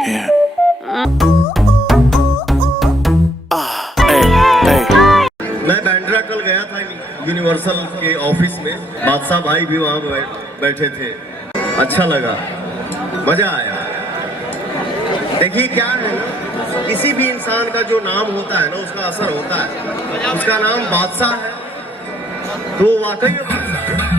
मैं बैंड्रा कल गया था यूनिवर्सल के ऑफिस में, बादशाह भाई भी वहाँ बैठे थे। अच्छा लगा, मजा आया। देखिए क्या है ना, किसी भी इंसान का जो नाम होता है ना उसका असर होता है। उसका नाम बादशाह है तो वाकई में बादशाह है।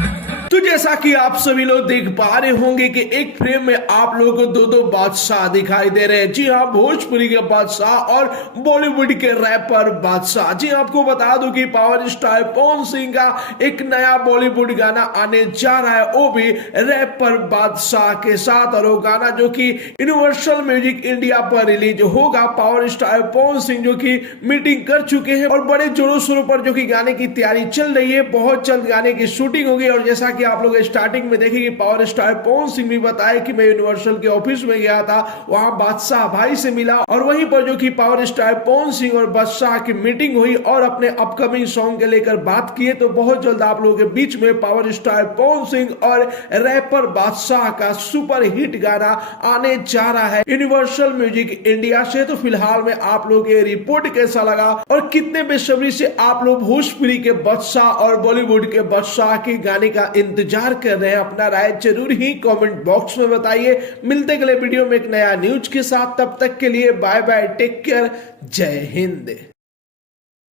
तो जैसा कि आप सभी लोग देख पा रहे होंगे कि एक फ्रेम में आप लोगों को दो बादशाह दिखाई दे रहे हैं। जी हाँ, भोजपुरी के बादशाह और बॉलीवुड के रैपर बादशाह। जी आपको बता दूं कि पावर स्टार पवन सिंह का एक नया बॉलीवुड गाना आने जा रहा है, वो भी रैपर बादशाह के साथ। और वो गाना जो कि यूनिवर्सल म्यूजिक इंडिया पर रिलीज होगा। पावर स्टार पवन सिंह जो कि मीटिंग कर चुके हैं और बड़े जोरों शोरों पर जो कि गाने की तैयारी चल रही है। बहुत जल्द गाने की शूटिंग होगी। और जैसा कि आप लोग स्टार्टिंग में देखेंगे, पावर स्टार पवन सिंह भी बताया कि मैं यूनिवर्सल के ऑफिस में गया था, वहां बादशाह भाई से मिला और वहीं पर जो कि पावर स्टार पवन सिंह और बादशाह की मीटिंग हुई और अपने अपकमिंग सॉन्ग के लेकर बात किए। तो बहुत जल्द आप लोगों के बीच में पावर स्टार पवन सिंह और रैपर बादशाह का सुपर हिट गाना आने जा रहा है यूनिवर्सल म्यूजिक इंडिया से। तो फिलहाल में आप लोगों के रिपोर्ट कैसा लगा और कितने बेसब्री से आप लोग भोजपुरी के बादशाह और बॉलीवुड के बादशाह के गाने का इंतजार कर रहे हैं, अपना राय जरूर ही कमेंट बॉक्स में बताइए। मिलते अगले वीडियो में एक नया न्यूज के साथ, तब तक के लिए बाय बाय, टेक केयर, जय हिंद।